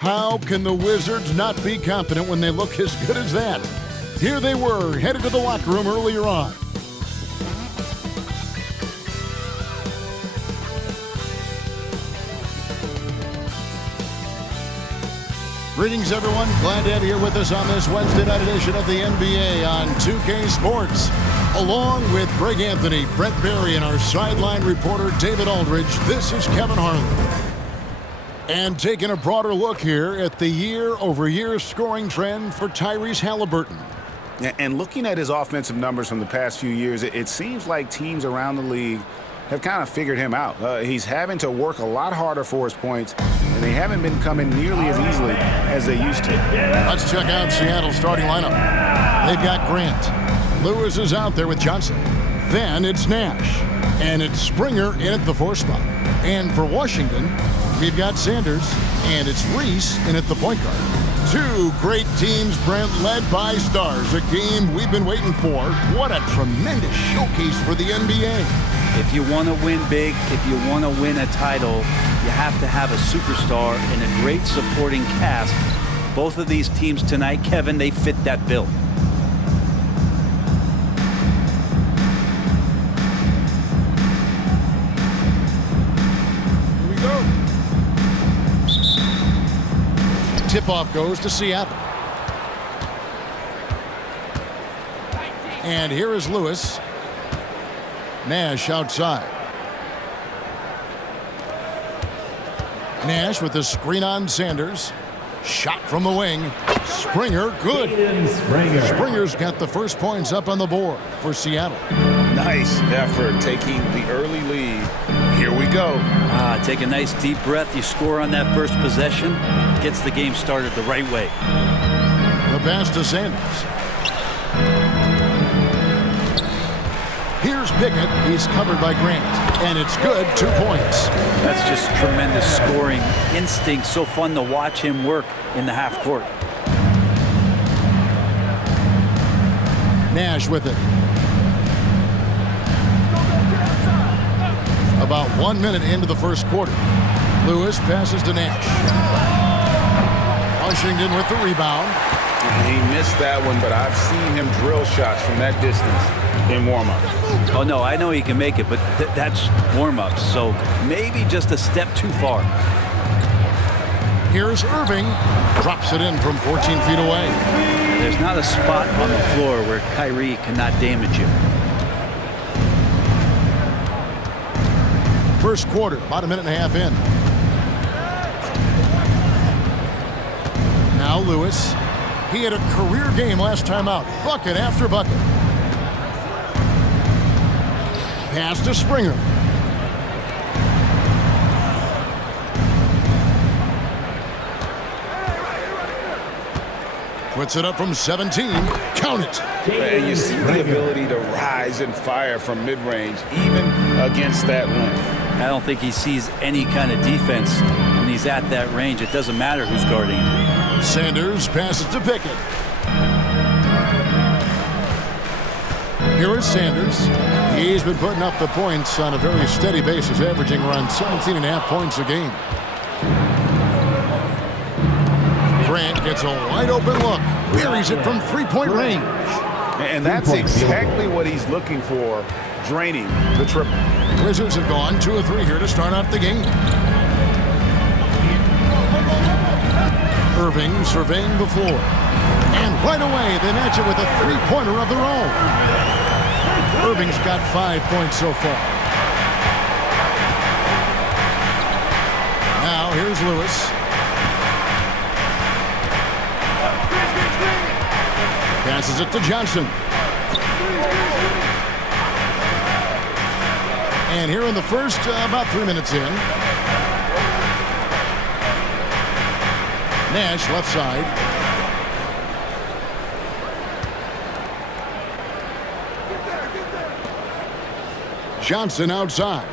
How can the Wizards not be confident when they look as good as that? Here they were, headed to the locker room earlier on. Greetings, everyone. Glad to have you here with us on this Wednesday night edition of the NBA on 2K Sports. Along with Greg Anthony, Brent Barry, and our sideline reporter, David Aldridge, this is Kevin Harlan. And taking a broader look here at the year-over-year scoring trend for Tyrese Haliburton. And looking at his offensive numbers from the past few years, it seems like teams around the league have kind of figured him out. He's having to work a lot harder for his points, and they haven't been coming nearly as easily as they used to. Let's check out Seattle's starting lineup. They've got Grant. Lewis is out there with Johnson. Then it's Nash. And it's Springer in at the 4 spot. And for Washington, we've got Sanders. And it's Reese in at the point guard. Two great teams, Brent, led by stars. A game we've been waiting for. What a tremendous showcase for the NBA. If you want to win big, if you want to win a title, you have to have a superstar and a great supporting cast. Both of these teams tonight, Kevin, they fit that bill. Here we go. Tip-off goes to Seattle. And here is Lewis. Nash outside. Nash with the screen on Sanders. Shot from the wing. Springer, good. Springer's got the first points up on the board for Seattle. Nice effort taking the early lead. Here we go. Take a nice deep breath. You score on that first possession. Gets the game started the right way. The pass to Sanders. Here's Pickett. He's covered by Grant. And it's good. 2 points. That's just tremendous scoring instinct. So fun to watch him work in the half court. Nash with it. About 1 minute into the first quarter. Lewis passes to Nash. Washington with the rebound. He missed that one, but I've seen him drill shots from that distance in warm-up. Oh, no, I know he can make it, but that's warm-up, so maybe just a step too far. Here's Irving. Drops it in from 14 feet away. There's not a spot on the floor where Kyrie cannot damage you. First quarter, about a minute and a half in. Now Lewis. He had a career game last time out. Bucket after bucket. Pass to Springer. Puts it up from 17. Count it. And you see the ability to rise and fire from mid-range, even against that length. I don't think he sees any kind of defense when he's at that range. It doesn't matter who's guarding him. Sanders passes to Pickett. Here is Sanders. He's been putting up the points on a very steady basis, averaging around 17.5 points a game. Grant gets a wide open look. Buries it from 3-point range. And that's exactly what he's looking for, draining the triple. Wizards have gone 2 of 3 here to start out the game. Irving surveying the floor. And right away, they match it with a 3-pointer of their own. Irving's got 5 points so far. Now, here's Lewis. Passes it to Johnson. And here in the first, about 3 minutes in. Nash, left side. Johnson outside.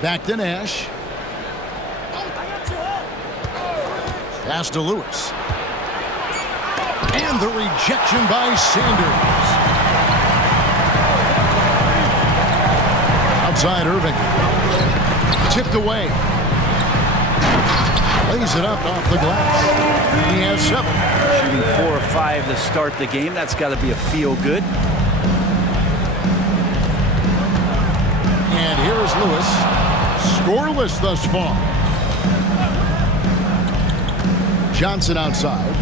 Back to Nash. Pass to Lewis. And the rejection by Sanders. Outside Irving. Tipped away. Lays it up off the glass. He has 7. Shooting 4 or 5 to start the game. That's got to be a feel-good. And here's Lewis. Scoreless thus far. Johnson outside.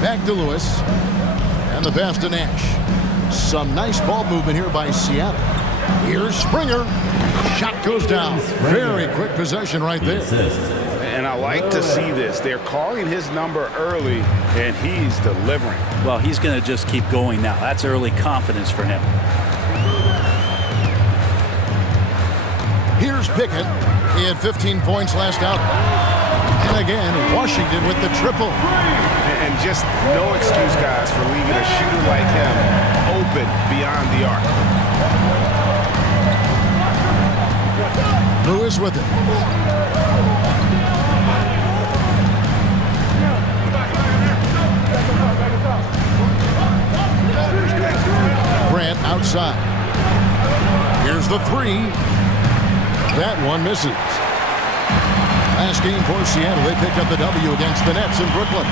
Back to Lewis. And the pass to Nash. Some nice ball movement here by Seattle. Here's Springer. Shot goes down. Very quick possession right there. And I like to see this. They're calling his number early, and he's delivering. Well, he's going to just keep going now. That's early confidence for him. Here's Pickett. He had 15 points last out. And again, Washington with the triple. And just no excuse, guys, for leaving a shooter like him open beyond the arc. Lewis with it. Grant outside. Here's the 3. That one misses. Last game for Seattle, they picked up the W against the Nets in Brooklyn.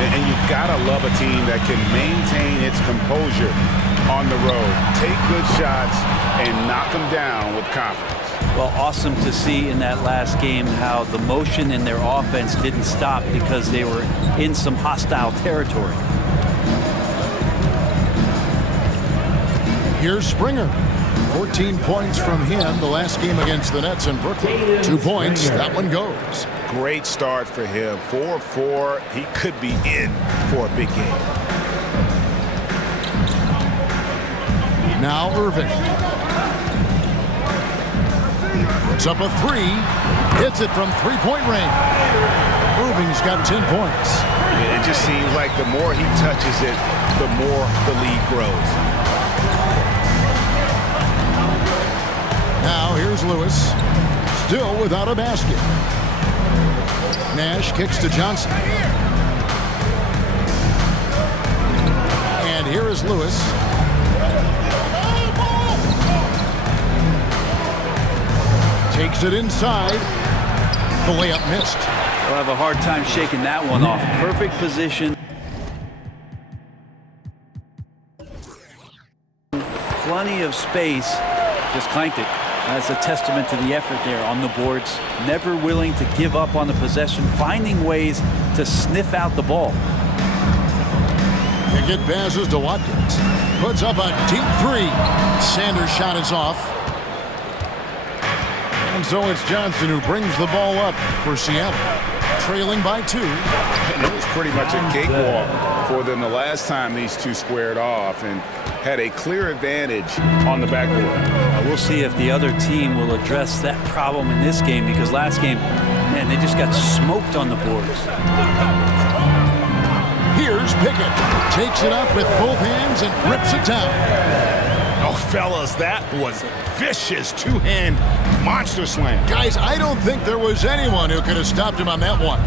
And you've got to love a team that can maintain its composure on the road, take good shots, and knock them down with confidence. Well, awesome to see in that last game how the motion in their offense didn't stop because they were in some hostile territory. Here's Springer. 14 points from him the last game against the Nets in Brooklyn. 2 points. That one goes. Great start for him. 4-4. He could be in for a big game. Now Irving. Puts up a 3. Hits it from three-point range. Irving's got 10 points. It just seems like the more he touches it, the more the lead grows. Now here's Lewis. Still without a basket. Nash kicks to Johnson. And here is Lewis. Takes it inside. The layup missed. They'll have a hard time shaking that one off. Perfect position. Plenty of space. Just clanked it. That's a testament to the effort there on the boards. Never willing to give up on the possession, finding ways to sniff out the ball. Pickett passes to Watkins. Puts up a deep 3. Sanders' shot is off. And so it's Johnson who brings the ball up for Seattle. Trailing by 2. And it was pretty much a cakewalk for them the last time these two squared off and had a clear advantage on the backboard. We'll see if the other team will address that problem in this game because last game, man, they just got smoked on the boards. Here's Pickett. Takes it up with both hands and rips it down. Oh, fellas, that was a vicious two-hand monster slam. Guys, I don't think there was anyone who could have stopped him on that one.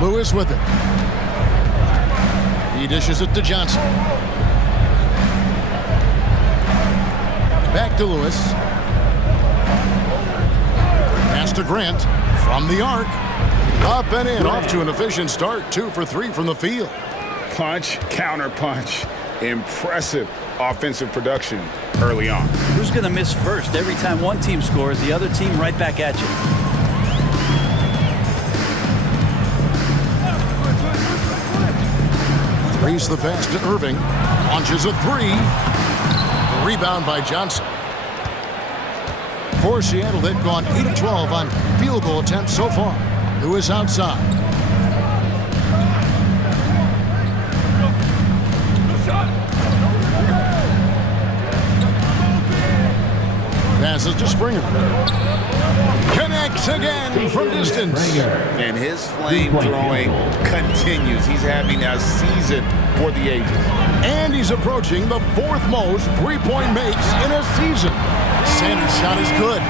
Lewis with it. He dishes it to Johnson. Back to Lewis. Pass to Grant from the arc. Up and in, off to an efficient start. 2 for 3 from the field. Punch, counter punch. Impressive offensive production early on. Who's going to miss first? Every time one team scores, the other team right back at you. Raise the pass to Irving. Launches a 3. Rebound by Johnson. For Seattle, they've gone 8 of 12 on field goal attempts so far. Lewis outside. Passes to Springer. Connects again from distance. And his flame throwing continues. He's having a season for the ages. And he's approaching the 4th most three-point makes in a season. Sanders' shot is good.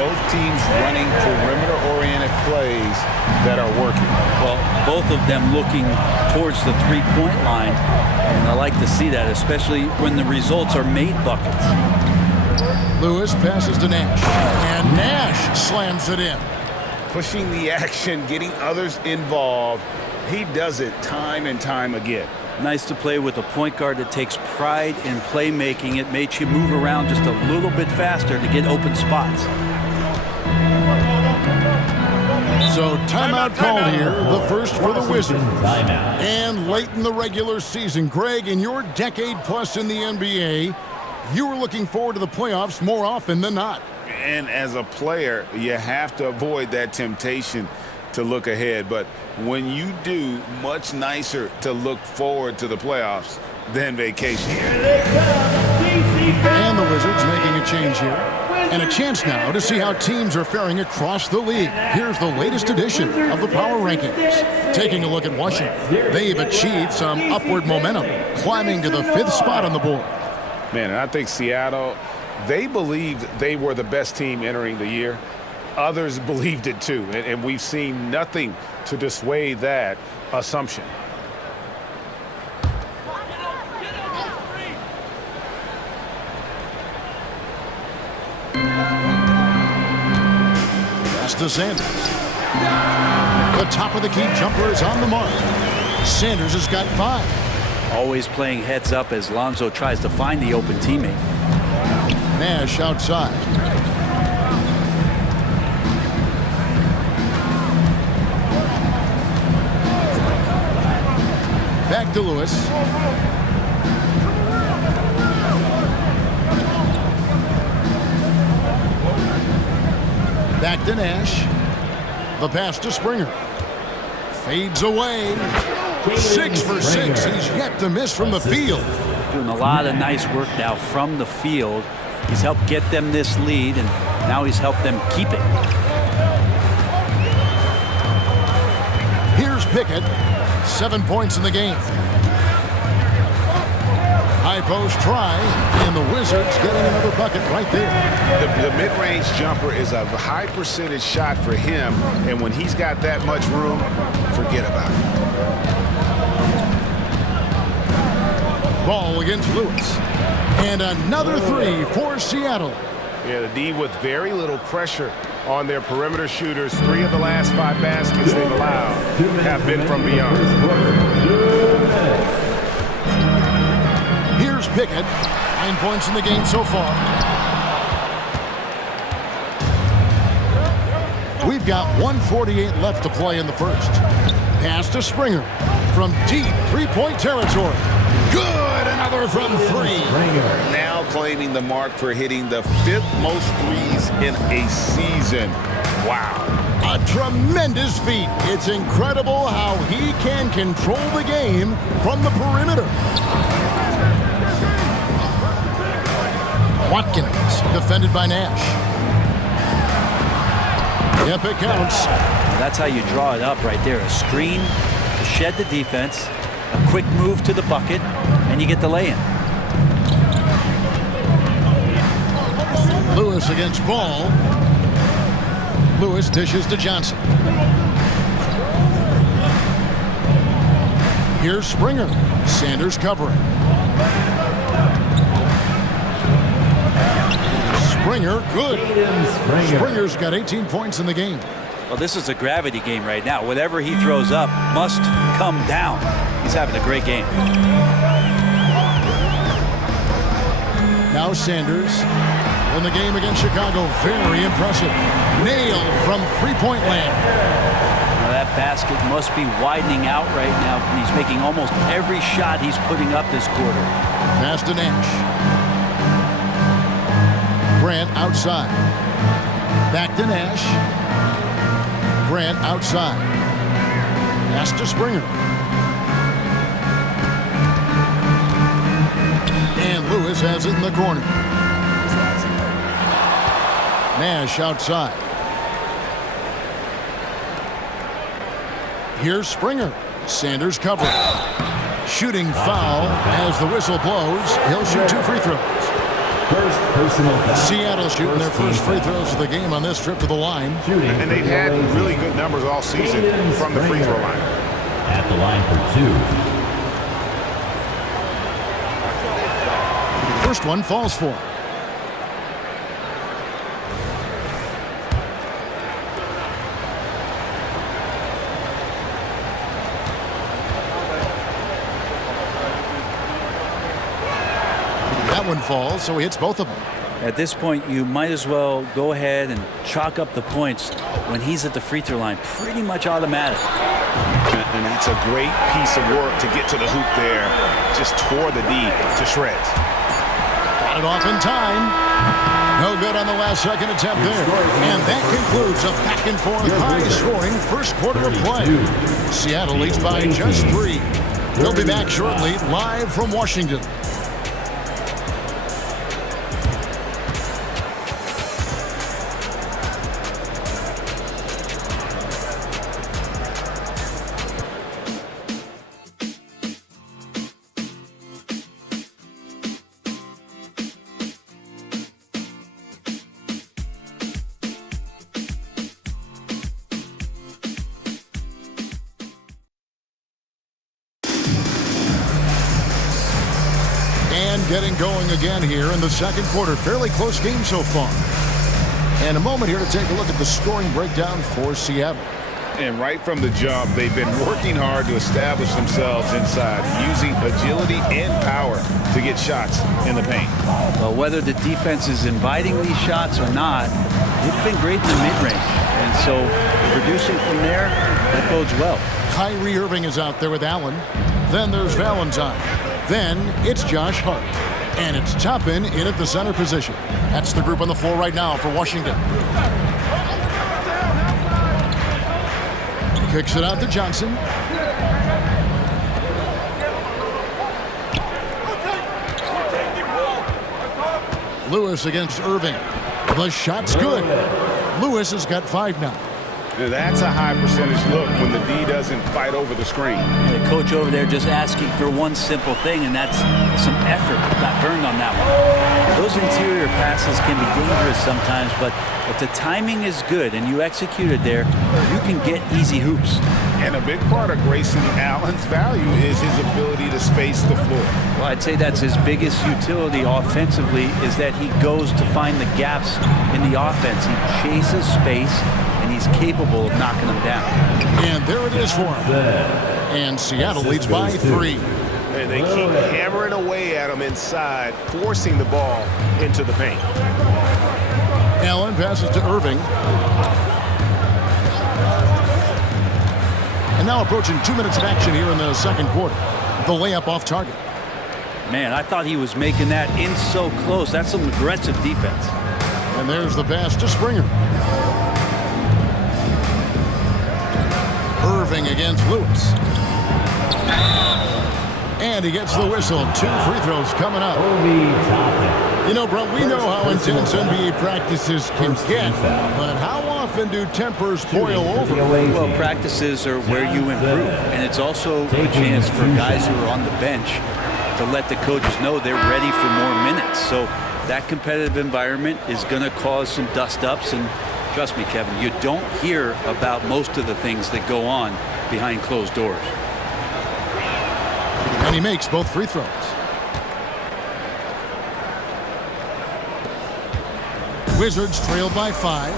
Both teams running perimeter-oriented plays that are working. Well, both of them looking towards the three-point line. And I like to see that, especially when the results are made buckets. Lewis passes to Nash. And Nash slams it in. Pushing the action, getting others involved. He does it time and time again. Nice to play with a point guard that takes pride in playmaking. It makes you move around just a little bit faster to get open spots. So timeout called here, the first for the Wizards. And late in the regular season, Greg, in your decade plus in the NBA, you were looking forward to the playoffs more often than not. And as a player, you have to avoid that temptation to look ahead. But when you do, much nicer to look forward to the playoffs than vacation. And the Wizards making a change here. And a chance now to see how teams are faring across the league. Here's the latest edition of the Power Rankings. Taking a look at Washington. They've achieved some upward momentum, climbing to the 5th spot on the board. Man, and I think Seattle, they believed they were the best team entering the year. Others believed it too, and we've seen nothing to dissuade that assumption. Pass to Sanders. The top of the key jumper is on the mark. Sanders has got 5. Always playing heads up as Lonzo tries to find the open teammate. Nash outside. Back to Lewis. Back to Nash. The pass to Springer. Fades away. 6 for 6. He's yet to miss from the field. Doing a lot of nice work now from the field. He's helped get them this lead, and now he's helped them keep it. Here's Pickett. 7 points in the game. High post try, and the Wizards getting another bucket right there. The mid-range jumper is a high percentage shot for him, and when he's got that much room, forget about it. Ball against Lewis. And another 3 for Seattle. Yeah, the D with very little pressure on their perimeter shooters. 3 of the last 5 baskets they've allowed have been from beyond. Here's Pickett. 9 points in the game so far. We've got 1:48 left to play in the first. Pass to Springer from deep three-point territory. Good, another from 3. Now claiming the mark for hitting the 5th most threes in a season. Wow. A tremendous feat. It's incredible how he can control the game from the perimeter. Watkins, defended by Nash. Yep, it counts. That's how you draw it up right there. A screen to shed the defense, a quick move to the bucket, and you get the lay-in. Lewis against Ball. Lewis dishes to Johnson. Here's Springer. Sanders covering. Springer, good. Springer's got 18 points in the game. Well, this is a gravity game right now. Whatever he throws up must come down. He's having a great game. Now Sanders in the game against Chicago. Very impressive. Nailed from three-point land. Well, that basket must be widening out right now. He's making almost every shot he's putting up this quarter. Pass to Nash. Grant outside. Back to Nash. Grant outside. Pass to Springer. And Lewis has it in the corner. Nash outside. Here's Springer. Sanders covering. Shooting foul as the whistle blows. He'll shoot 2 free throws. First personal foul. Seattle shooting their first free throws of the game on this trip to the line. And they've had really good numbers all season from the free throw line. At the line for 2. First one falls for him. That one falls, so he hits both of them. At this point, you might as well go ahead and chalk up the points when he's at the free throw line. Pretty much automatic. And that's a great piece of work to get to the hoop there. Just tore the D to shreds. Got it off in time. No good on the last second attempt there. And that concludes a back-and-forth high-scoring first quarter of play. Seattle leads by just 3. We'll be back shortly, live from Washington. Getting going again here in the second quarter. Fairly close game so far. And a moment here to take a look at the scoring breakdown for Seattle. And right from the jump, they've been working hard to establish themselves inside, using agility and power to get shots in the paint. Well, whether the defense is inviting these shots or not, they've been great in the mid-range. And so producing from there, that bodes well. Kyrie Irving is out there with Allen. Then there's Valentine. Then it's Josh Hart. And it's Toppin in at the center position. That's the group on the floor right now for Washington. Kicks it out to Johnson. Lewis against Irving. The shot's good. Lewis has got 5 now. That's a high percentage look when the D doesn't fight over the screen. The coach over there just asking for one simple thing, and that's some effort. Got burned on that one. Those interior passes can be dangerous sometimes, but if the timing is good and you execute it there, you can get easy hoops. And a big part of Grayson Allen's value is his ability to space the floor. Well, I'd say that's his biggest utility offensively, is that he goes to find the gaps in the offense. He chases space, and he's capable of knocking them down. And there it is for him. And Seattle leads by 3. And they keep hammering away at him inside, forcing the ball into the paint. Allen passes to Irving. And now approaching 2 minutes of action here in the second quarter. The layup off target. Man, I thought he was making that in so close. That's some aggressive defense. And there's the pass to Springer. Irving against Lewis. And he gets the whistle. 2 free throws coming up. You know, Brent, we know how intense NBA practices can get, but how often do tempers boil over? Well, practices are where you improve, and it's also a chance for guys who are on the bench to let the coaches know they're ready for more minutes. So that competitive environment is going to cause some dust-ups, and trust me, Kevin, you don't hear about most of the things that go on behind closed doors. And he makes both free throws. Wizards trailed by 5.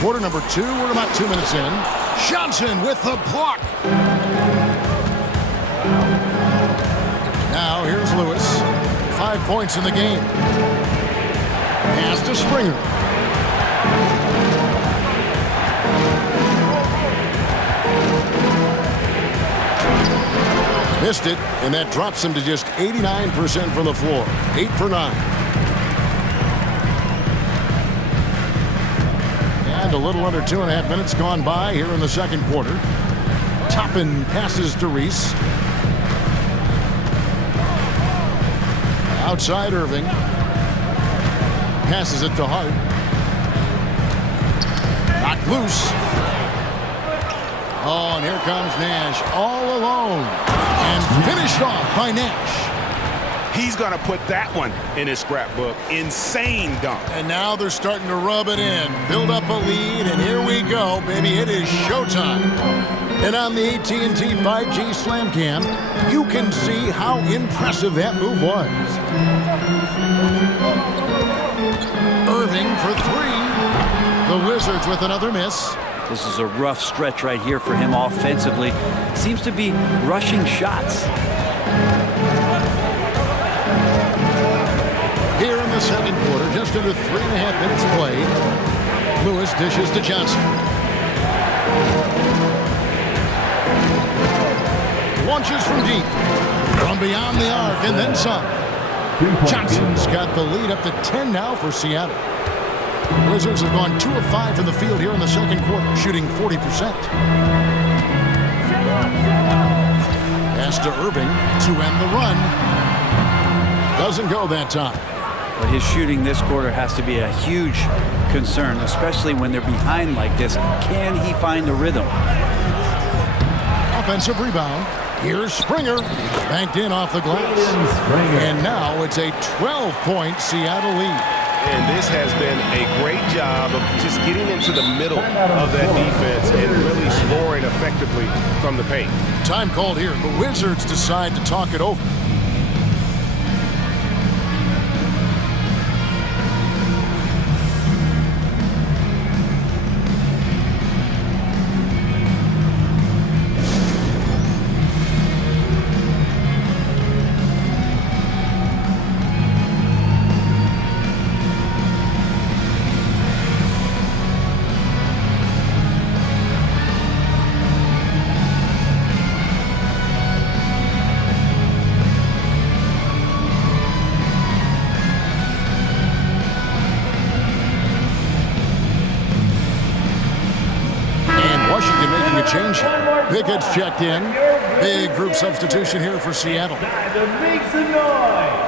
Quarter number 2. We're about 2 minutes in. Johnson with the block. Now here's Lewis. 5 points in the game. Pass to Springer. Missed it, and that drops him to just 89% from the floor. 8 for 9. And a little under 2.5 minutes gone by here in the second quarter. Toppin passes to Reese. Outside Irving. Passes it to Hart. Knocked loose. Oh, and here comes Nash all alone. And finished off by Nash. He's going to put that one in his scrapbook. Insane dunk. And now they're starting to rub it in. Build up a lead, and here we go, baby. It is showtime. And on the AT&T 5G Slam Cam, you can see how impressive that move was. Irving for three. The Wizards with another miss. This is a rough stretch right here for him offensively. Seems to be rushing shots. Here in the second quarter, just under 3.5 minutes played. Lewis dishes to Johnson. Launches from deep. From beyond the arc and then some. Johnson's got the lead up to 10 now for Seattle. Wizards have gone 2 of 5 from the field here in the second quarter, shooting 40%. Pass to Irving to end the run. Doesn't go that time. But his shooting this quarter has to be a huge concern, especially when they're behind like this. Can he find the rhythm? Offensive rebound. Here's Springer. Banked in off the glass. And now it's a 12-point Seattle lead. And this has been a great job of just getting into the middle of that defense and really scoring effectively from the paint. Time called here. The Wizards decide to talk it over. Change. Pickett's checked in. Big group substitution here for Seattle. Make some noise.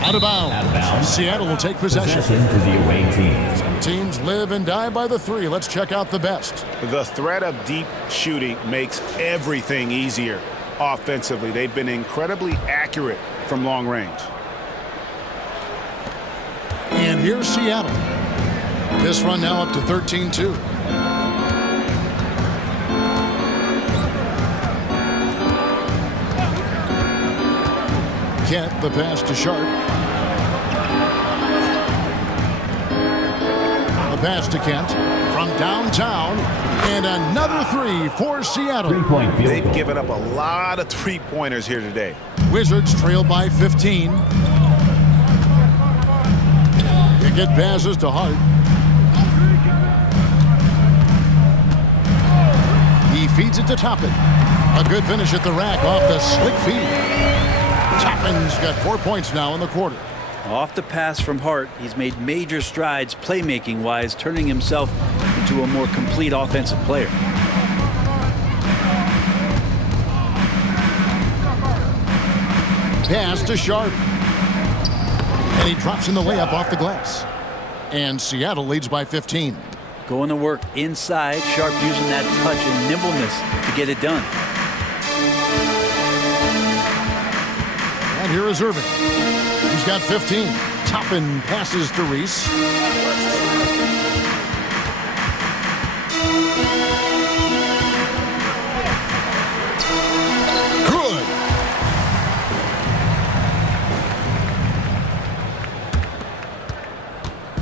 Out of bounds. Seattle will take possession. To the away team. Some teams live and die by the three. Let's check out the best. The threat of deep shooting makes everything easier offensively. They've been incredibly accurate from long range. And here's Seattle. This run now up to 13-2. Kent, the pass to Sharp. The pass to Kent from downtown. And another three for Seattle. Three-point field They've goal. given up a lot of three-pointers here today. Wizards trail by 15. Pickett passes to Hart. He feeds it to Toppin. A good finish at the rack off the slick feed. Toppin's got 4 points now in the quarter. Off the pass from Hart, he's made major strides playmaking-wise, turning himself into a more complete offensive player. Pass to Sharp. And he drops in the layup off the glass. And Seattle leads by 15. Going to work inside, Sharp using that touch and nimbleness to get it done. And here is Irving. He's got 15. Toppin passes to Reese. Good.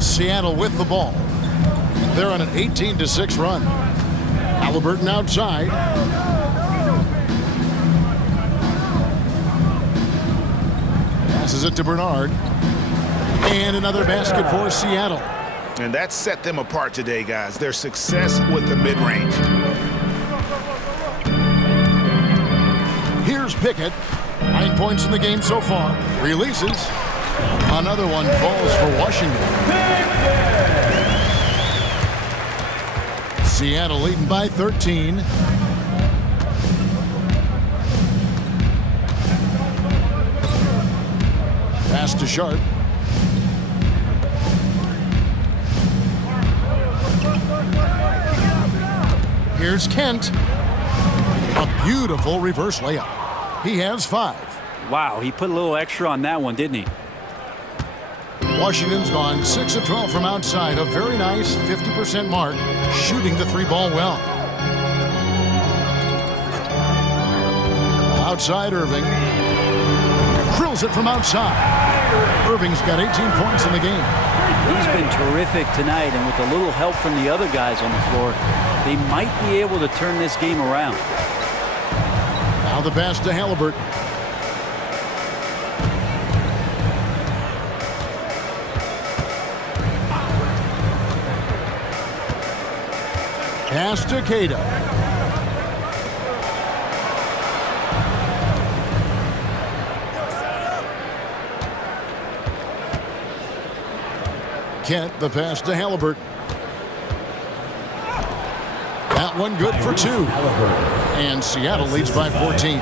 Seattle with the ball. They're on an 18-6 run. Halliburton outside. Passes it to Bernard. And another basket for Seattle. And that set them apart today, guys. Their success with the mid-range. Here's Pickett. 9 points in the game so far. Releases. Another one falls for Washington. Seattle leading by 13. Pass to Sharp. Here's Kent. A beautiful reverse layup. He has 5. Wow, he put a little extra on that one, didn't he? Washington's gone 6 of 12 from outside. A very nice 50% mark, shooting the 3-ball well. Outside Irving. Drills it from outside. Irving's got 18 points in the game. He's been terrific tonight, and with a little help from the other guys on the floor, they might be able to turn this game around. Now the pass to Halliburton. Pass to Queta. Kent, the pass to Halliburton. That one good for 2. And Seattle leads by 14.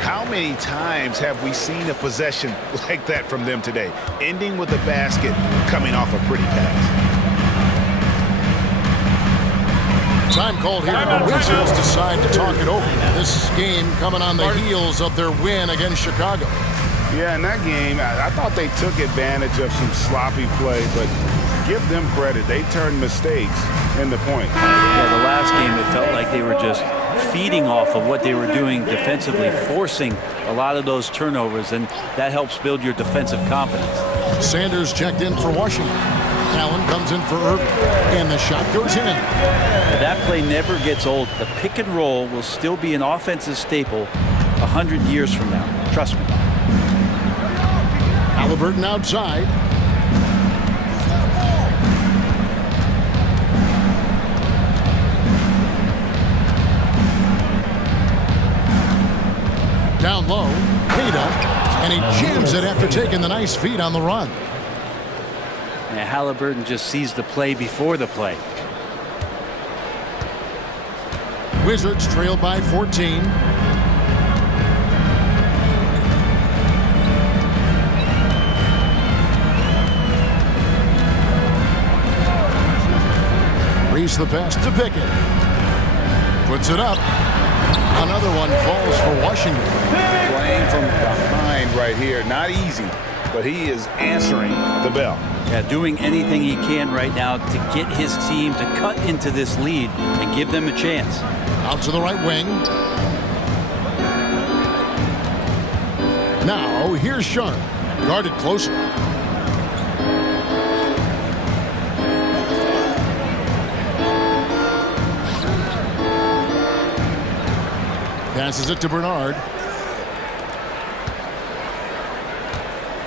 How many times have we seen a possession like that from them today? Ending with a basket, coming off a pretty pass. Time called here. The Wizards decide to talk it over. This game coming on the heels of their win against Chicago. Yeah, in that game, I thought they took advantage of some sloppy play, but give them credit. They turned mistakes into points. Yeah, the last game it felt like they were just feeding off of what they were doing defensively, forcing a lot of those turnovers, and that helps build your defensive confidence. Sanders checked in for Washington. Allen comes in for Irving, and the shot goes in. That play never gets old. The pick and roll will still be an offensive staple 100 years from now. Trust me. Halliburton outside. Down low, Queta, and he jams it after taking the nice feed on the run. And Halliburton just sees the play before the play. Wizards trail by 14. Reese the pass to Pickett. Puts it up. Another one falls for Washington. Playing from behind right here. Not easy, but he is answering the bell. Yeah, doing anything he can right now to get his team to cut into this lead and give them a chance. Out to the right wing. Now, here's Sharp. Guarded closer. Passes it to Bernard.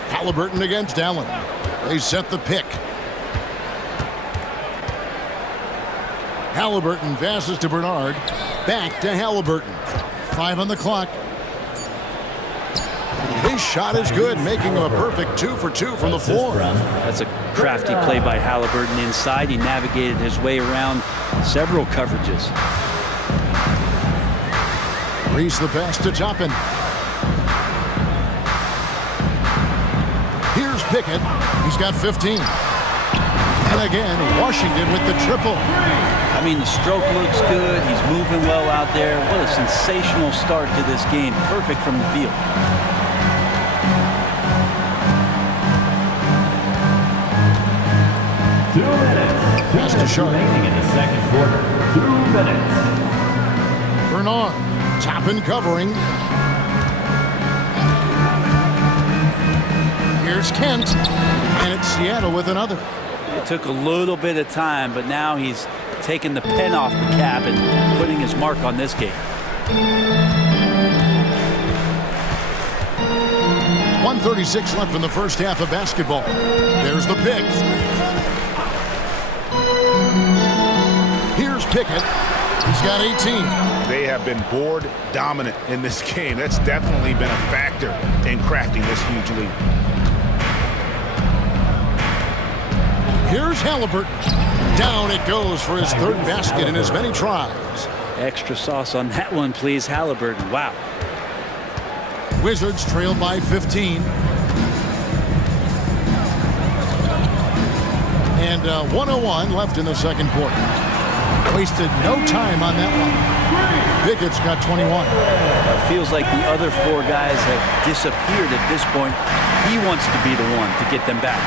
Halliburton against Allen. They set the pick. Halliburton passes to Bernard. Back to Halliburton. 5 on the clock. His shot is good, making him a perfect 2 for 2 from the floor. That's a crafty play by Halliburton inside. He navigated his way around several coverages. Reese the pass to Toppin. Here's Pickett. He's got 15. And again, Washington with the triple. I mean, the stroke looks good. He's moving well out there. What a sensational start to this game. Perfect from the field. Pass to Sharp. Remaining in the second quarter. 2 minutes. Bernard. Toppin covering. Here's Kent. And it's Seattle with another. It took a little bit of time, but now he's taking the pen off the cap and putting his mark on this game. 1:36 left in the first half of basketball. There's the pick. Here's Pickett. He's got 18. They have been board dominant in this game. That's definitely been a factor in crafting this huge lead. Here's Halliburton. Down it goes for his third basket in as many tries. Extra sauce on that one, please, Halliburton. Wow. Wizards trail by 15. And 1:01 left in the second quarter. Wasted no time on that one. Pickett's got 21. It feels like the other four guys have disappeared at this point. He wants to be the one to get them back.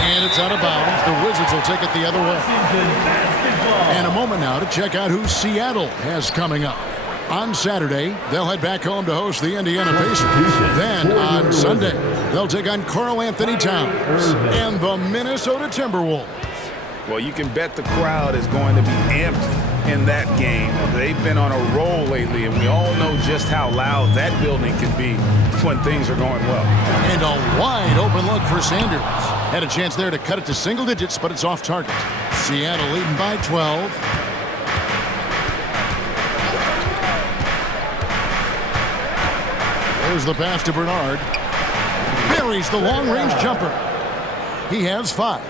And it's out of bounds. The Wizards will take it the other way. And a moment now to check out who Seattle has coming up. On Saturday, they'll head back home to host the Indiana Pacers. Then on Sunday, they'll take on Karl Anthony Towns and the Minnesota Timberwolves. Well, you can bet the crowd is going to be amped in that game. They've been on a roll lately, and we all know just how loud that building can be when things are going well. And a wide open look for Sanders. Had a chance there to cut it to single digits, but it's off target. Seattle leading by 12. There's the pass to Bernard. Buries the long-range jumper. He has 5.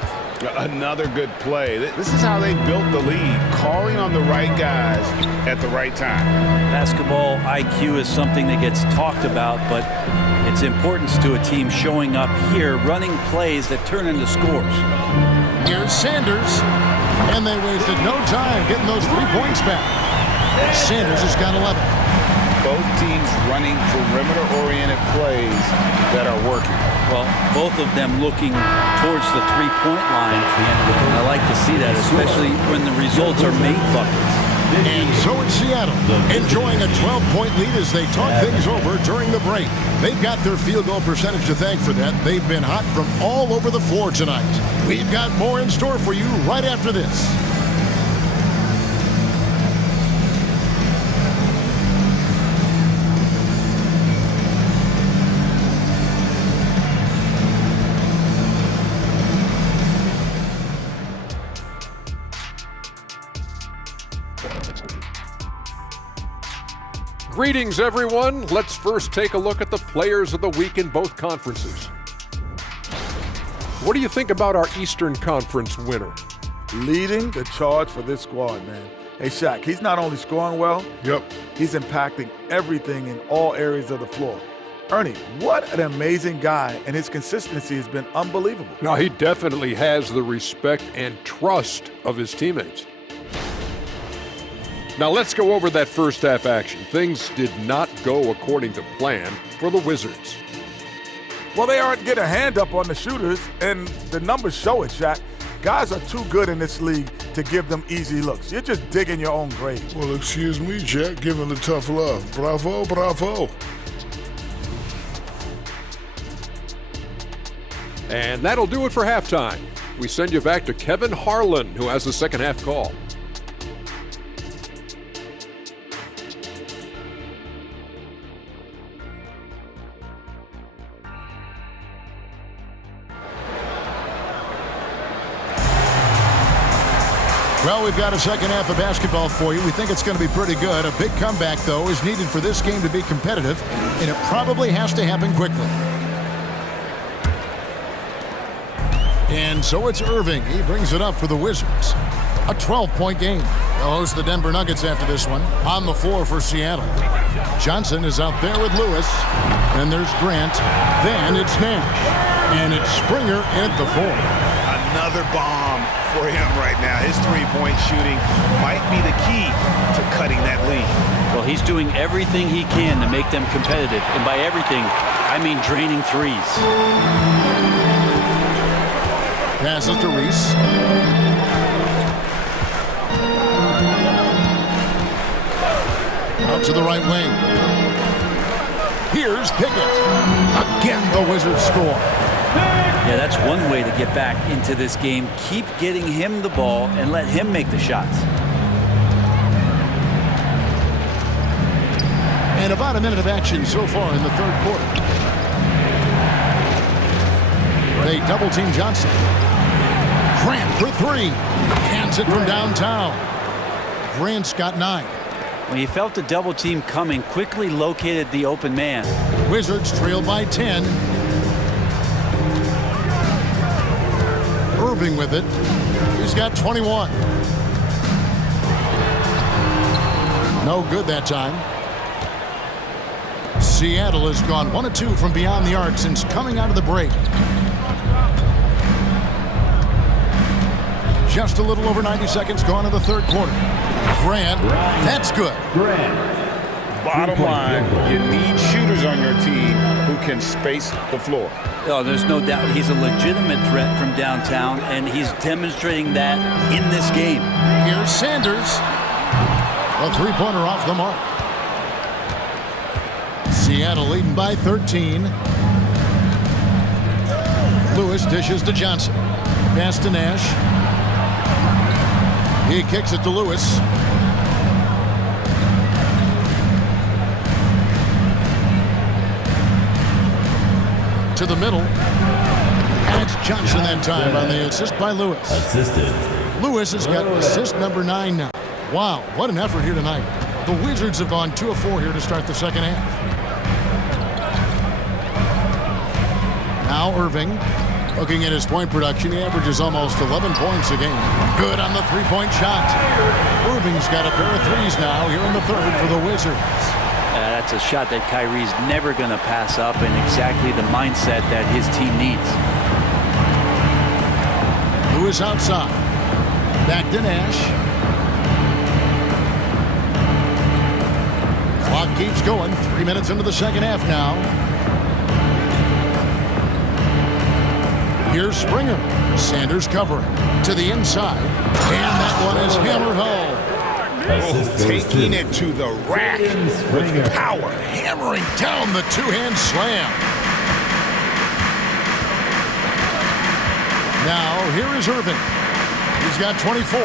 Another good play. This is how they built the lead, calling on the right guys at the right time. Basketball IQ is something that gets talked about, but its importance to a team showing up here, running plays that turn into scores. Here's Sanders, and they wasted no time getting those 3 points back. Sanders has got 11. Both teams running perimeter-oriented plays that are working. Well, both of them looking towards the three-point line. I like to see that, especially when the results are made buckets. And so it's Seattle, enjoying a 12-point lead as they talk things over during the break. They've got their field goal percentage to thank for that. They've been hot from all over the floor tonight. We've got more in store for you right after this. Greetings, everyone. Let's first take a look at the players of the week in both conferences. What do you think about our Eastern Conference winner? Leading the charge for this squad, man. Hey, Shaq, he's not only scoring well, he's impacting everything in all areas of the floor. Ernie, what an amazing guy, and his consistency has been unbelievable. Now, he definitely has the respect and trust of his teammates. Now let's go over that first half action. Things did not go according to plan for the Wizards. Well, they aren't getting a hand up on the shooters, and the numbers show it, Shaq. Guys are too good in this league to give them easy looks. You're just digging your own grave. Well, excuse me, Jack, giving the tough love. Bravo, bravo. And that'll do it for halftime. We send you back to Kevin Harlan, who has the second half call. Well, we've got a second half of basketball for you. We think it's going to be pretty good. A big comeback, though, is needed for this game to be competitive, and it probably has to happen quickly. And so it's Irving. He brings it up for the Wizards. A 12-point game. They'll host the Denver Nuggets after this one. On the floor for Seattle. Johnson is out there with Lewis. Then there's Grant. Then it's Nash. And it's Springer in at the 4. Another bomb for him right now. His three-point shooting might be the key to cutting that lead. Well, he's doing everything he can to make them competitive. And by everything, I mean draining threes. Passes to Reese. Out to the right wing. Here's Pickett. Again, the Wizards score. Yeah, that's one way to get back into this game. Keep getting him the ball and let him make the shots. And about a minute of action so far in the third quarter. They double-team Johnson. Grant for 3. Hands it from downtown. Grant's got 9. When he felt the double team coming, quickly located the open man. Wizards trail by 10. Irving with it. He's got 21. No good that time. Seattle has gone 1 of 2 from beyond the arc since coming out of the break. Just a little over 90 seconds gone in the third quarter. Grant, that's good. Bottom line, you need shooters on your team who can space the floor. Oh, there's no doubt he's a legitimate threat from downtown, and he's demonstrating that in this game. Here's Sanders. A three-pointer off the mark. Seattle leading by 13. Lewis dishes to Johnson. Pass to Nash. He kicks it to Lewis. To the middle. And it's Johnson that time on the assist by Lewis. Assisted. Lewis has got assist number 9 now. Wow, what an effort here tonight. The Wizards have gone 2 of 4 here to start the second half. Now Irving, looking at his point production, he averages almost 11 points a game. Good on the three-point shot. Irving's got a pair of threes now here in the third for the Wizards. That's a shot that Kyrie's never going to pass up, and exactly the mindset that his team needs. Lewis outside. Back to Nash. Clock keeps going. 3 minutes into the second half now. Here's Springer. Sanders covering to the inside. And that one is hammered home. Taking it to the rack with power. Hammering down the two-hand slam. Now, here is Irving. He's got 24.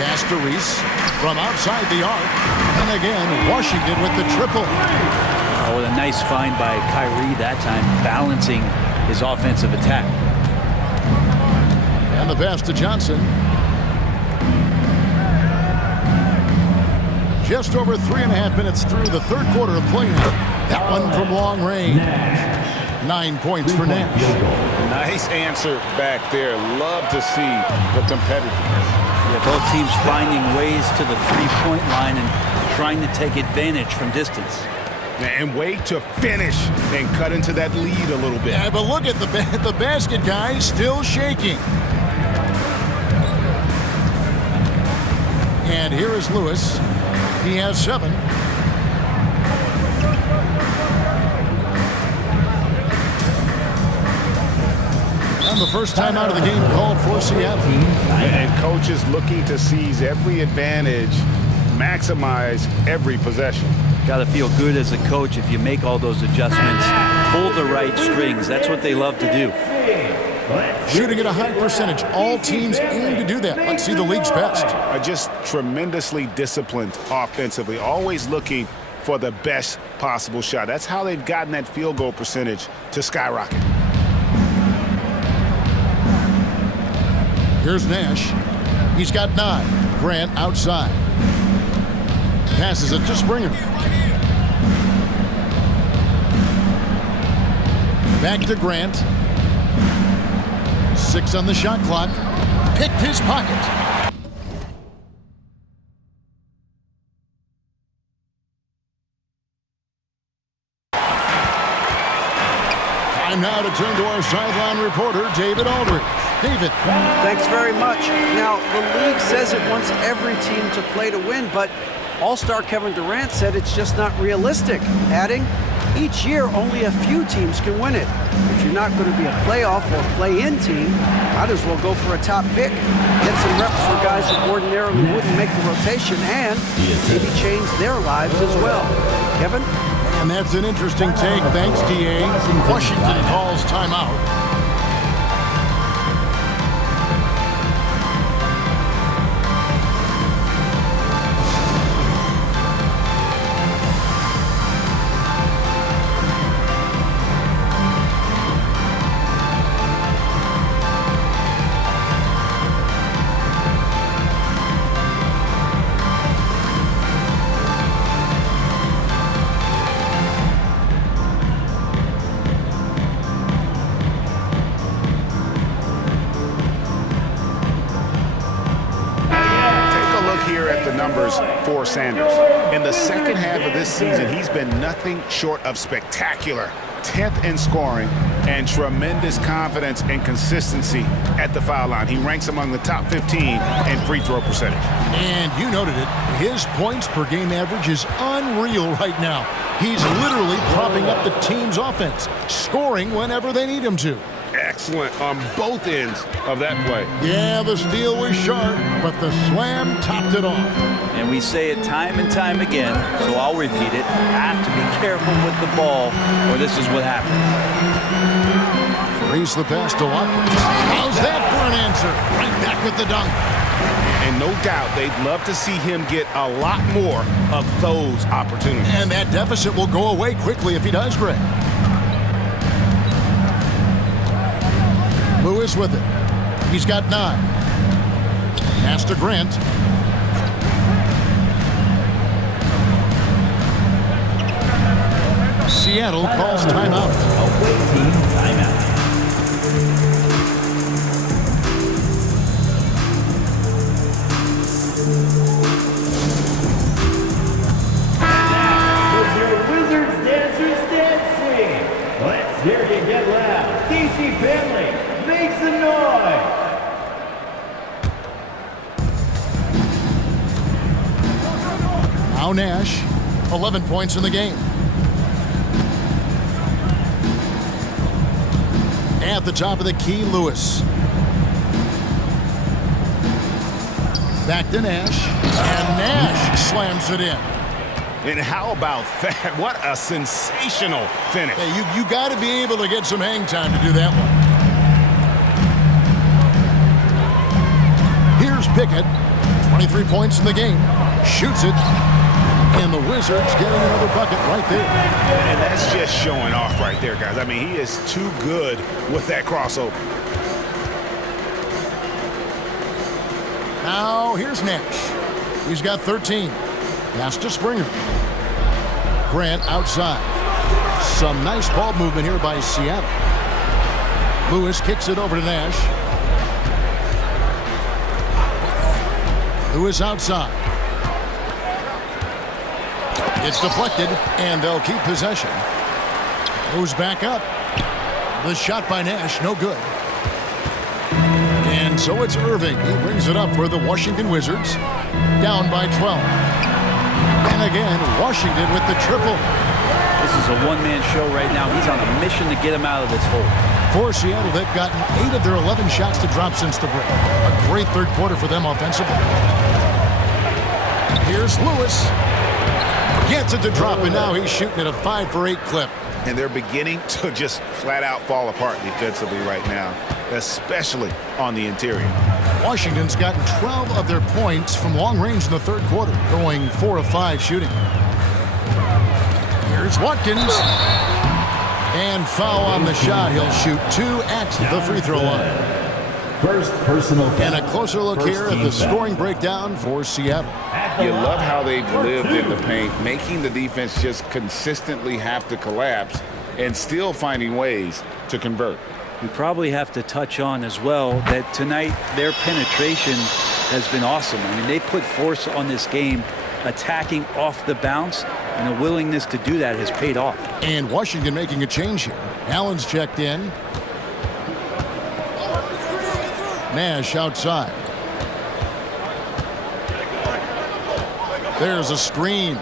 Pass to Reese from outside the arc. And again, Washington with the triple. Oh, a nice find by Kyrie that time, balancing his offensive attack. And the pass to Johnson. Just over 3.5 minutes through the third quarter of play now. That one from long range. 9 points for Nash. Nice answer back there. Love to see the competitiveness. Yeah, both teams finding ways to the three-point line and trying to take advantage from distance. And way to finish and cut into that lead a little bit. Yeah, but look at the basket, guys, still shaking. And here is Lewis. He has 7. And the first time out of the game called for Seattle. And coaches looking to seize every advantage, maximize every possession. Got to feel good as a coach if you make all those adjustments, pull the right strings. That's what they love to do. Shooting at a high percentage. All teams aim to do that. Let's see the league's best. Just tremendously disciplined offensively, always looking for the best possible shot. That's how they've gotten that field goal percentage to skyrocket. Here's Nash. He's got 9. Grant outside. Passes it to Springer. Back to Grant. 6 on the shot clock. Picked his pocket. Time now to turn to our sideline reporter, David Aldridge. David. Thanks very much. Now, the league says it wants every team to play to win, but All-Star Kevin Durant said it's just not realistic, adding, each year only a few teams can win it. If you're not going to be a playoff or play-in team, might as well go for a top pick, get some reps for guys who ordinarily wouldn't make the rotation, and maybe change their lives as well. Kevin? And that's an interesting take. Thanks, DA. Washington calls timeout. for Sanders. In the second half of this season, he's been nothing short of spectacular. 10th in scoring and tremendous confidence and consistency at the foul line. He ranks among the top 15 in free throw percentage. And you noted it, his points per game average is unreal right now. He's literally propping up the team's offense, scoring whenever they need him to. Excellent on both ends of that play. Yeah, the steal was sharp, but the slam topped it off. And we say it time and time again, so I'll repeat it. Have to be careful with the ball, or this is what happens. Raise the pass to Watkins. How's that for an answer? Right back with the dunk. And no doubt they'd love to see him get a lot more of those opportunities. And that deficit will go away quickly if he does, Greg. Lewis with it. He's got 9. Pass to Grant. Seattle calls timeout. Away team timeout. Wizards dancers dancing. Let's hear you get loud. DC family, make some noise. Now Nash, 11 points in the game. At the top of the key, Lewis. Back to Nash, and Nash slams it in. And how about that? What a sensational finish. Hey, you got to be able to get some hang time to do that one. Here's Pickett, 23 points in the game, shoots it, and the Wizards getting another bucket right there. And that's just showing off right there, guys. I mean, he is too good with that crossover. Now here's Nash. He's got 13. Pass to Springer. Grant outside. Some nice ball movement here by Seattle. Lewis kicks it over to Nash. Lewis outside. It's deflected, and they'll keep possession. Moves back up. The shot by Nash, no good. And so it's Irving. He brings it up for the Washington Wizards. Down by 12. And again, Washington with the triple. This is a one-man show right now. He's on a mission to get him out of this hole. For Seattle, they've gotten 8 of their 11 shots to drop since the break. A great third quarter for them offensively. Here's Lewis. Gets it to drop, and now he's shooting at a 5-for-8 clip. And they're beginning to just flat out fall apart defensively right now, especially on the interior. Washington's gotten 12 of their points from long range in the third quarter, going 4 of 5 shooting. Here's Watkins. And foul on the shot. He'll shoot 2 at the free throw line. First personal foul. And a closer look here at the scoring breakdown for Seattle. You love how they've lived in the paint, making the defense just consistently have to collapse and still finding ways to convert. We probably have to touch on as well that tonight their penetration has been awesome. I mean, they put force on this game, attacking off the bounce, and a willingness to do that has paid off. And Washington making a change here. Allen's checked in. Nash outside. There's a screen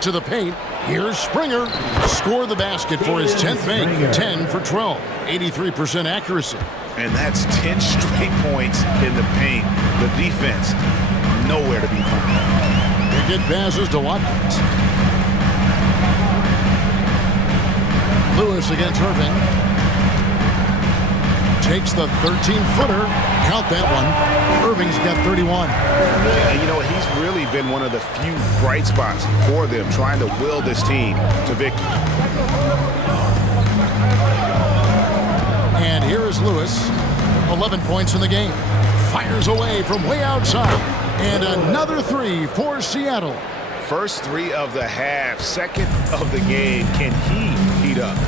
to the paint. Here's Springer. Score the basket for his 10th make. 10 for 12. 83% accuracy. And that's 10 straight points in the paint. The defense, nowhere to be found. They get passes to Watkins. Lewis against Irving. Takes the 13-footer. Count that one. Irving's got 31. Yeah, you know, he's really been one of the few bright spots for them, trying to will this team to victory. And here is Lewis. 11 points in the game. Fires away from way outside. And another 3 for Seattle. First 3 of the half, second of the game. Can he heat up?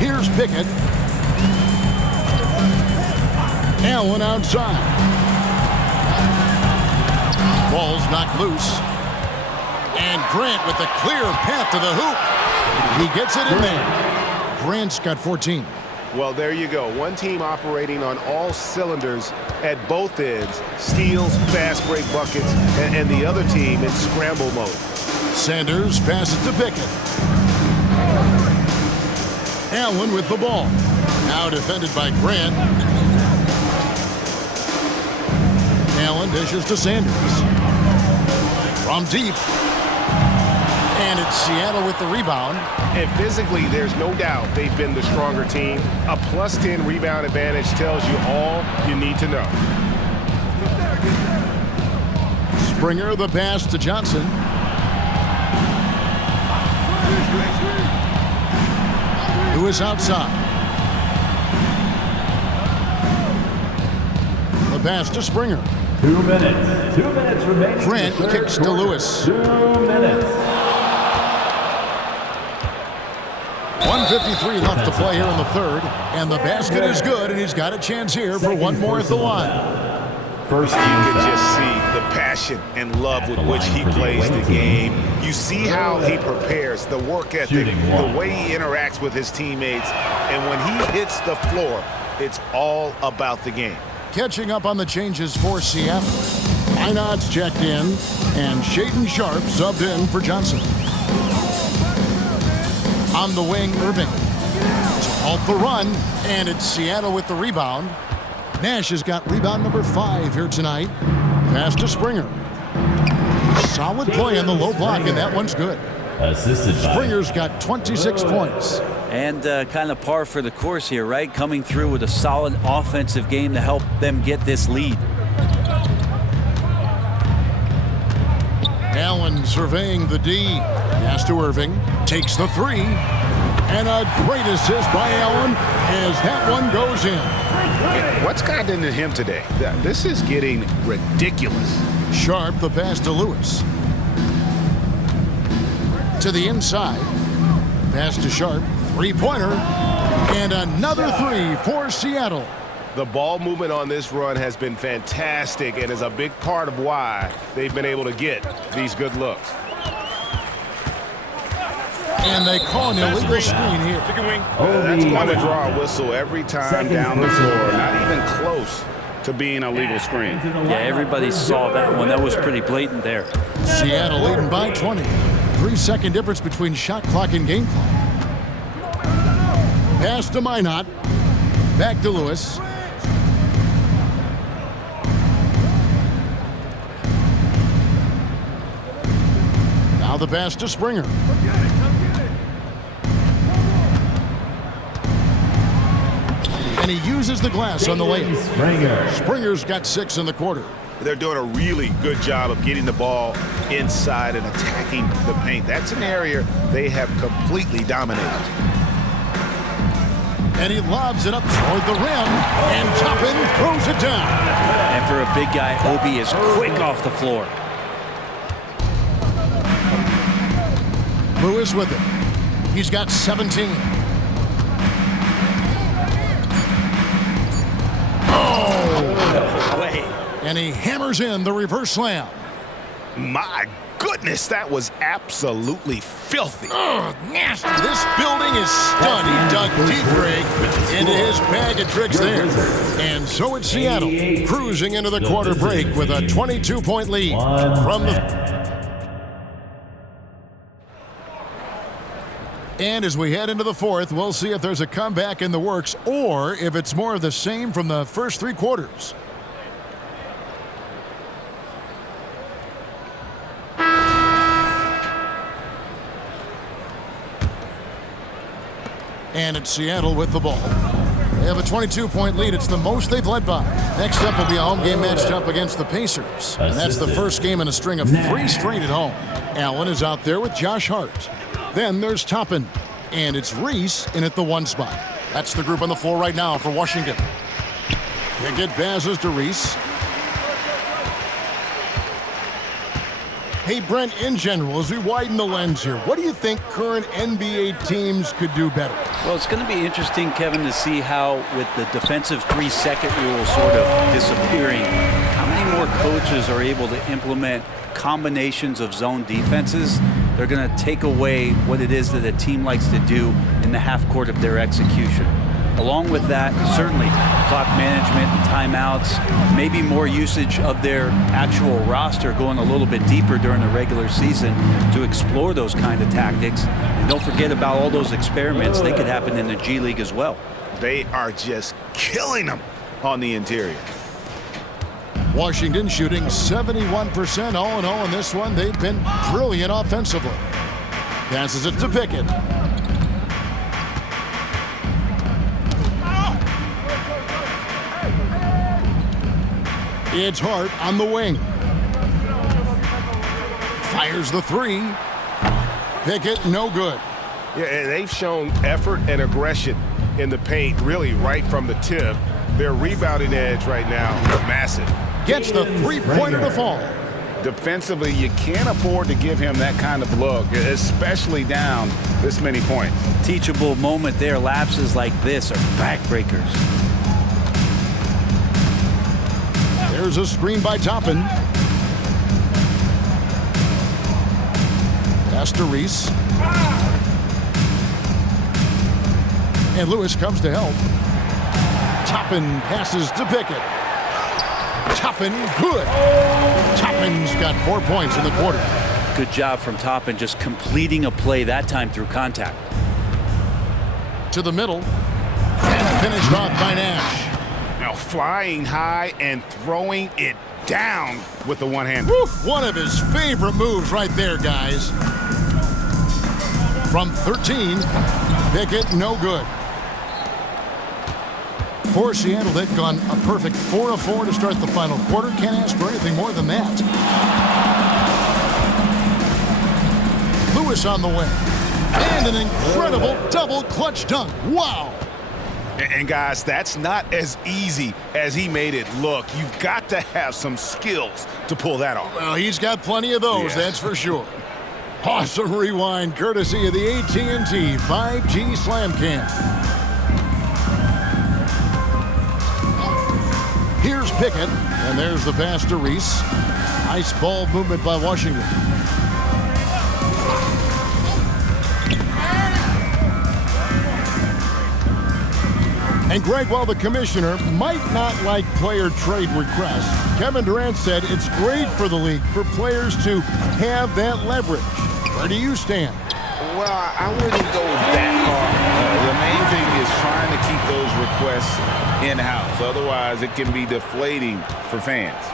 Here's Pickett. Allen outside. loose. And Grant with a clear path to the hoop. He gets it in there. Grant's got 14. Well, there you go. One team operating on all cylinders at both ends. Steals, fast break buckets, and the other team in scramble mode. Sanders passes to Pickett. Allen with the ball. Now defended by Grant. Allen dishes to Sanders. From deep. And it's Seattle with the rebound. And physically, there's no doubt they've been the stronger team. A +10 rebound advantage tells you all you need to know. Springer the pass to Johnson. Who is outside. The pass to Springer. 2 minutes. 2 minutes remaining. Grant kicks to Lewis. 2 minutes. 1:53 left to play here in the third. And the basket is good, and he's got a chance here for one more at the line. First, you can just see the passion and love with which he plays the game. You see how he prepares, the work ethic, the way he interacts with his teammates. And when he hits the floor, it's all about the game. Catching up on the changes for Seattle. Minot's checked in, and Shaedon Sharpe subbed in for Johnson. On the wing, Irving. Off the run, and it's Seattle with the rebound. Nash has got rebound number 5 here tonight. Pass to Springer. Solid play on the low block, and that one's good. Springer's got 26 points. And kind of par for the course here, right? Coming through with a solid offensive game to help them get this lead. Allen surveying the D. Pass to Irving. Takes the 3. And a great assist by Allen as that one goes in. What's gotten into him today? This is getting ridiculous. Sharpe the pass to Lewis. To the inside. Pass to Sharpe. Three-pointer. And another 3 for Seattle. The ball movement on this run has been fantastic and is a big part of why they've been able to get these good looks. And they call an illegal screen here. That's going to draw a whistle every time down the floor. Not even close to being a legal screen. Yeah, everybody saw that one. That was pretty blatant there. Seattle leading by 20. 3-second difference between shot clock and game clock. Pass to Minot. Back to Lewis. Now the pass to Springer. And he uses the glass on the layup. Springer's got 6 in the quarter. They're doing a really good job of getting the ball inside and attacking the paint. That's an area they have completely dominated. And he lobs it up toward the rim, and Toppin throws it down. And for a big guy, Obi is quick off the floor. Lewis with it. He's got 17. No way. And he hammers in the reverse slam. My goodness, that was absolutely filthy. Oh, nasty. This building is stunned. He dug deep, Greg, into his bag of tricks there. And so it's Seattle cruising into the quarter break with a 22-point lead from the... And as we head into the fourth, we'll see if there's a comeback in the works or if it's more of the same from the first 3 quarters. And it's Seattle with the ball. They have a 22-point lead. It's the most they've led by. Next up will be a home game matchup against the Pacers. And that's the first game in a string of 3 straight at home. Allen is out there with Josh Hart. Then there's Toppin. And it's Reese in at the 1 spot. That's the group on the floor right now for Washington. Pickett passes to Reese. Hey, Brent, in general, as we widen the lens here, what do you think current NBA teams could do better? Well, it's going to be interesting, Kevin, to see how, with the defensive 3-second rule sort of disappearing, how many more more coaches are able to implement combinations of zone defenses, they're going to take away what it is that a team likes to do in the half court of their execution. Along with that, certainly clock management and timeouts, maybe more usage of their actual roster going a little bit deeper during the regular season to explore those kind of tactics. And don't forget about all those experiments. They could happen in the G League as well. They are just killing them on the interior. Washington shooting 71% all in all in this one. They've been brilliant offensively. Passes it to Pickett. It's Hart on the wing. Fires the three. Pickett, no good. Yeah, and they've shown effort and aggression in the paint, really right from the tip. Their rebounding edge right now is massive. Gets the three-pointer to fall. Defensively, you can't afford to give him that kind of look, especially down this many points. Teachable moment there. Lapses like this are backbreakers. There's a screen by Toppin. Pass to Reese. And Lewis comes to help. Toppin passes to Pickett. Toppin, good. Toppin's got 4 points in the quarter. Good job from Toppin just completing a play that time through contact. To the middle. And finished off by Nash. Now flying high and throwing it down with the one-hand. One of his favorite moves right there, guys. From 13, Pickett, no good. For Seattle, they've gone a perfect 4 of 4 to start the final quarter. Can't ask for anything more than that. Lewis on the way. And an incredible double clutch dunk. Wow. And guys, that's not as easy as he made it look. You've got to have some skills to pull that off. Well, he's got plenty of those, that's for sure. Awesome rewind courtesy of the AT&T 5G Slam Cam. Here's Pickett, and there's the pass to Reese. Nice ball movement by Washington. And Greg, while the commissioner might not like player trade requests, Kevin Durant said it's great for the league for players to have that leverage. Where do you stand? Well, I wouldn't go that far. The main thing is trying to keep those requests in-house. Otherwise, it can be deflating for fans.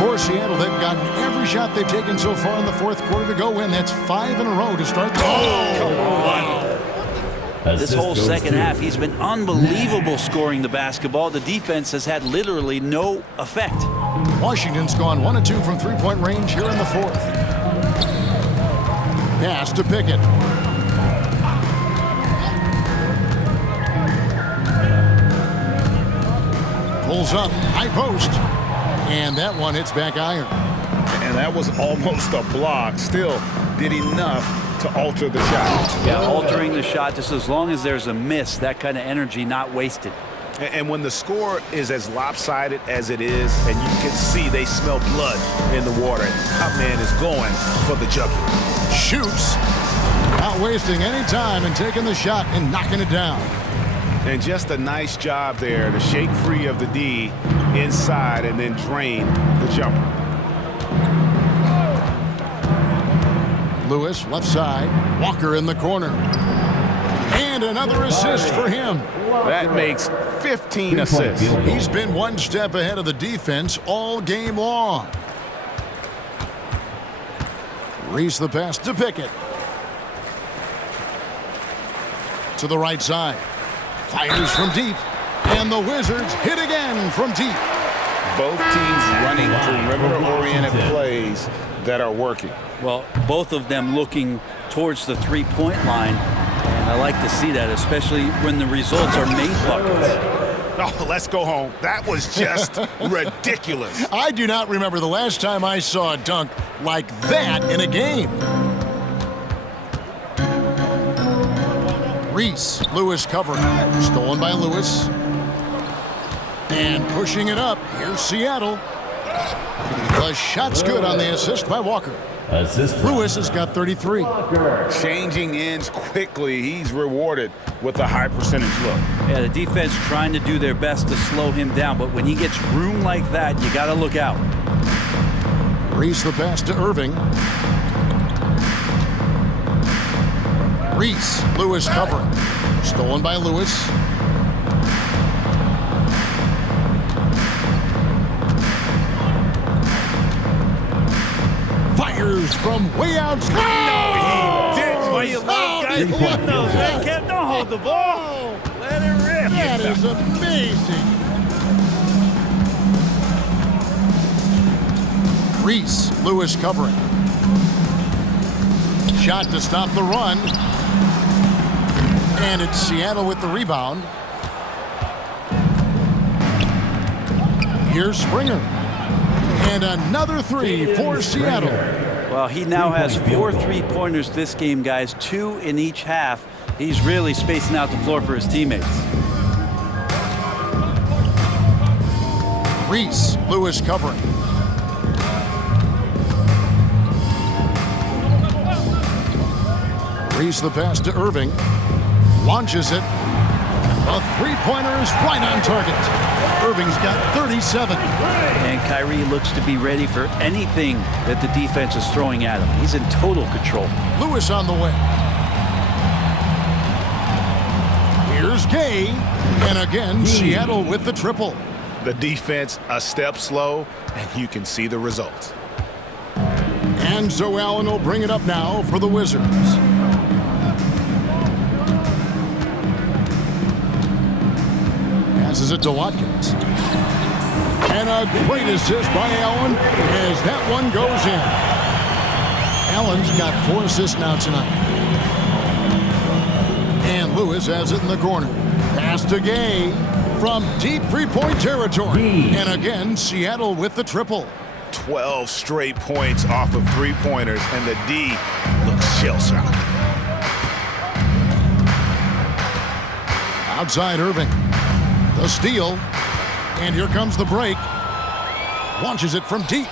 For Seattle, they've gotten every shot they've taken so far in the fourth quarter to go in. That's 5 in a row to start the come on. This whole second half, he's been unbelievable scoring the basketball. The defense has had literally no effect. Washington's gone 1 of 2 from three-point range here in the fourth. Pass to Pickett. Pulls up, high post. And that one hits back iron. And that was almost a block. Still did enough to alter the shot. Yeah, altering the shot just as long as there's a miss, that kind of energy not wasted. And when the score is as lopsided as it is, and you can see they smell blood in the water, that man is going for the jugular. Shoots. Not wasting any time and taking the shot and knocking it down. And just a nice job there to shake free of the D inside and then drain the jumper. Lewis, left side. Walker in the corner. And another assist for him. That makes 15 assists. He's been one step ahead of the defense all game long. Reese the pass to Pickett. To the right side. Fires from deep. And the Wizards hit again from deep. Both teams running perimeter-oriented plays that are working. Well, both of them looking towards the three-point line, and I like to see that, especially when the results are made buckets. Oh, let's go home. That was just ridiculous. I do not remember the last time I saw a dunk like that in a game. Reese, Lewis covering. Stolen by Lewis. And pushing it up. Here's Seattle. The shot's good on the assist by Walker. Lewis has got 33. Changing ends quickly. He's rewarded with a high percentage look. Yeah, the defense trying to do their best to slow him down, but when he gets room like that, you got to look out. Reese the pass to Irving. Reese, Lewis covering. Stolen by Lewis. Fires from way outside. Why you love guys hitting those, man? Kev, don't hold the ball. Let it rip. That is amazing. Reese, Lewis covering. Shot to stop the run. And it's Seattle with the rebound. Here's Springer. And another three for Seattle. Well, he now has 4 3-pointers this game, guys. 2 in each half. He's really spacing out the floor for his teammates. Reese, Lewis covering. Reese the pass to Irving. Launches it. A three-pointer is right on target. Irving's got 37. And Kyrie looks to be ready for anything that the defense is throwing at him. He's in total control. Lewis on the way. Here's Gay. And again, Seattle with the triple. The defense a step slow, and you can see the results. And Zoe Allen will bring it up now for the Wizards. Passes it to Watkins. And a great assist by Allen as that one goes in. Allen's got 4 assists now tonight. And Lewis has it in the corner. Pass to Gay from deep three-point territory. And again, Seattle with the triple. 12 straight points off of three-pointers, and the D looks shell-shocked. Outside Irving. The steal. And here comes the break. Launches it from deep.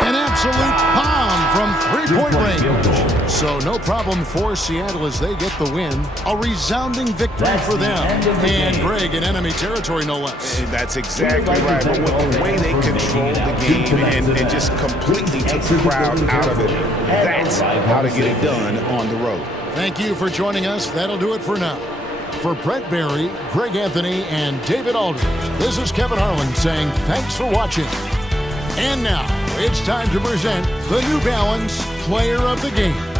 An absolute bomb from three-point range. So no problem for Seattle as they get the win. A resounding victory for them. And Greg in enemy territory, no less. That's exactly right. But with the way they controlled the game and just completely took the crowd out of it, that's how to get it done on the road. Thank you for joining us. That'll do it for now. For Brett Barry, Greg Anthony, and David Aldridge, this is Kevin Harlan saying thanks for watching. And now, it's time to present the New Balance Player of the Game.